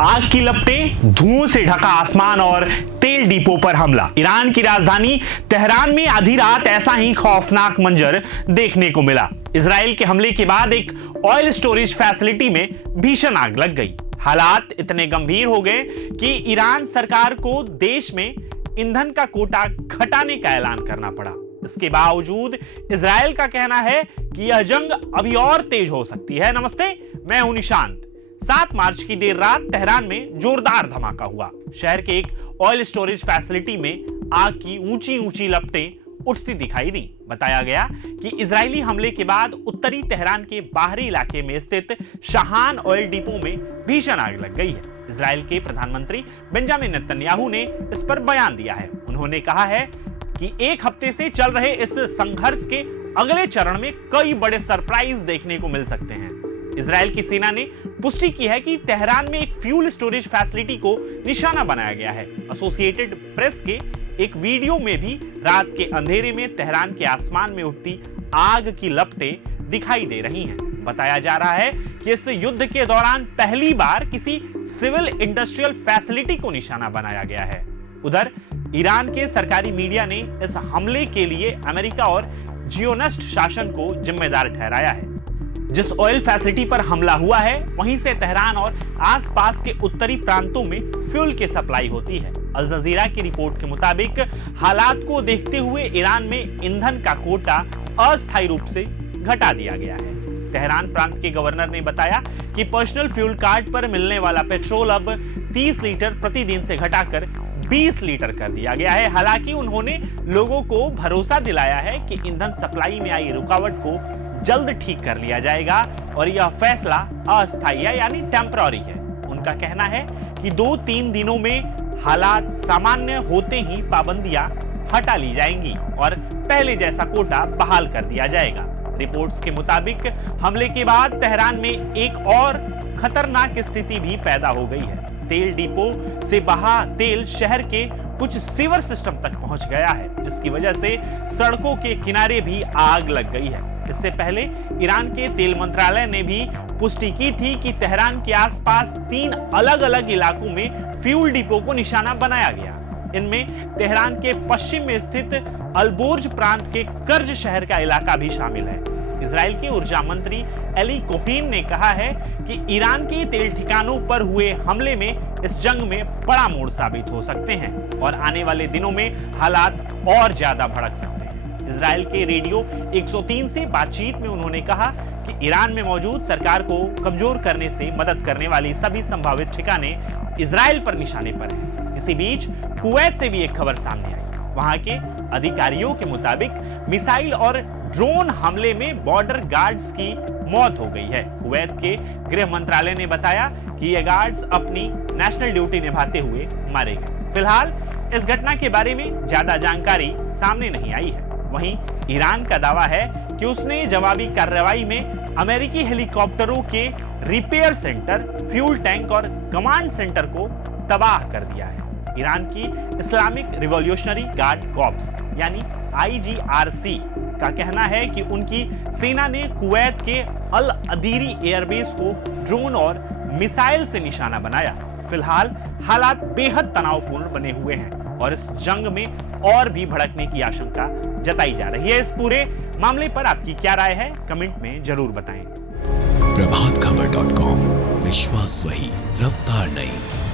आग की लपटें, धुओं से ढका आसमान और तेल डिपो पर हमला। ईरान की राजधानी तेहरान में आधी रात ऐसा ही खौफनाक मंजर देखने को मिला। इजराइल के हमले के बाद एक ऑयल स्टोरेज फैसिलिटी में भीषण आग लग गई। हालात इतने गंभीर हो गए कि ईरान सरकार को देश में ईंधन का कोटा घटाने का ऐलान करना पड़ा। इसके बावजूद इजराइल का कहना है कि यह जंग अभी और तेज हो सकती है। नमस्ते, मैं हूं निशांत। 7 मार्च की देर रात तेहरान में जोरदार धमाका हुआ। शहर के एक ऑयल स्टोरेज फैसिलिटी में आग की ऊंची ऊंची लपटें उठती दिखाई दी। बताया गया कि इजरायली हमले के बाद उत्तरी तेहरान के बाहरी इलाके में स्थित शाहान ऑयल डिपो में भीषण आग लग गई है। इजराइल के प्रधानमंत्री बेंजामिन नेतन्याहू ने इस पर बयान दिया है। उन्होंने कहा है कि एक हफ्ते से चल रहे इस संघर्ष के अगले चरण में कई बड़े सरप्राइज देखने को मिल सकते हैं। इजराइल की सेना ने पुष्टि की है कि तेहरान में एक फ्यूल स्टोरेज फैसिलिटी को निशाना बनाया गया है। एसोसिएटेड प्रेस के एक वीडियो में भी रात के अंधेरे में तेहरान के आसमान में उठती आग की लपटें दिखाई दे रही हैं। बताया जा रहा है कि इस युद्ध के दौरान पहली बार किसी सिविल इंडस्ट्रियल फैसिलिटी को निशाना बनाया गया है। उधर ईरान के सरकारी मीडिया ने इस हमले के लिए अमेरिका और जियोनिस्ट शासन को जिम्मेदार ठहराया है। जिस ऑयल फैसिलिटी पर हमला हुआ है वहीं से तेहरान और आसपास के उत्तरी प्रांतों में फ्यूल की सप्लाई होती है। अल जजीरा की रिपोर्ट के मुताबिक हालात को देखते हुए ईरान में ईंधन का कोटा अस्थायी रूप से घटा दिया गया है। तेहरान प्रांत के गवर्नर ने बताया कि पर्सनल फ्यूल कार्ड पर मिलने वाला पेट्रोल अब 30 लीटर प्रतिदिन से घटाकर 20 लीटर कर दिया गया है। हालांकि उन्होंने लोगों को भरोसा दिलाया है कि ईंधन सप्लाई में आई रुकावट को जल्द ठीक कर लिया जाएगा और यह फैसला अस्थायी है, यानी टेम्पररी है। उनका कहना है कि 2-3 दिनों में हालात सामान्य होते ही पाबंदियां हटा ली जाएंगी और पहले जैसा कोटा बहाल कर दिया जाएगा। रिपोर्ट्स के मुताबिक हमले के बाद तेहरान में एक और खतरनाक स्थिति भी पैदा हो गई है। तेल डिपो से बहा तेल शहर के कुछ सीवर सिस्टम तक पहुंच गया है, जिसकी वजह से सड़कों के किनारे भी आग लग गई है। इससे पहले ईरान के तेल मंत्रालय ने भी पुष्टि की थी कि तेहरान के आसपास 3 अलग अलग इलाकों में फ्यूल डिपो को निशाना बनाया गया। इनमें तेहरान के पश्चिम में स्थित अलबोर्ज प्रांत के कर्ज शहर का इलाका भी शामिल है। इजराइल के ऊर्जा मंत्री एली कोहेन ने कहा है कि ईरान के तेल ठिकानों पर हुए हमले में इस जंग में बड़ा मोड़ साबित हो सकते हैं और आने वाले दिनों में हालात और ज्यादा भड़क सकते हैं। इजराइल के रेडियो 103 से बातचीत में उन्होंने कहा कि ईरान में मौजूद सरकार को कमजोर करने से मदद करने वाली सभी संभावित ठिकाने इजराइल पर निशाने पर हैं। इसी बीच कुवैत से भी एक खबर सामने आई। वहां के अधिकारियों के मुताबिक मिसाइल और ड्रोन हमले में बॉर्डर गार्ड्स की मौत हो गई है। कुवैत के गृह मंत्रालय ने बताया कि ये गार्ड्स अपनी नेशनल ड्यूटी निभाते हुए मारे गए। फिलहाल इस घटना के बारे में ज्यादा जानकारी सामने नहीं आई है। वहीं ईरान का दावा है कि उसने जवाबी कार्रवाई में अमेरिकी हेलीकॉप्टरों के रिपेयर सेंटर, फ्यूल टैंक और कमांड सेंटर को तबाह कर दिया है। ईरान की इस्लामिक रिवॉल्यूशनरी गार्ड कॉर्प्स यानी IGRC का कहना है कि उनकी सेना ने कुवैत के अल अदीरी एयरबेस को ड्रोन और मिसाइल से निशाना बनाया। फिलहाल हालात बेहद तनावपूर्ण बने हुए हैं और इस जंग में और भी भड़कने की आशंका जताई जा रही है। इस पूरे मामले पर आपकी क्या राय है, कमेंट में जरूर बताएं। प्रभातखबर.com, विश्वास वही, रफ्तार नहीं।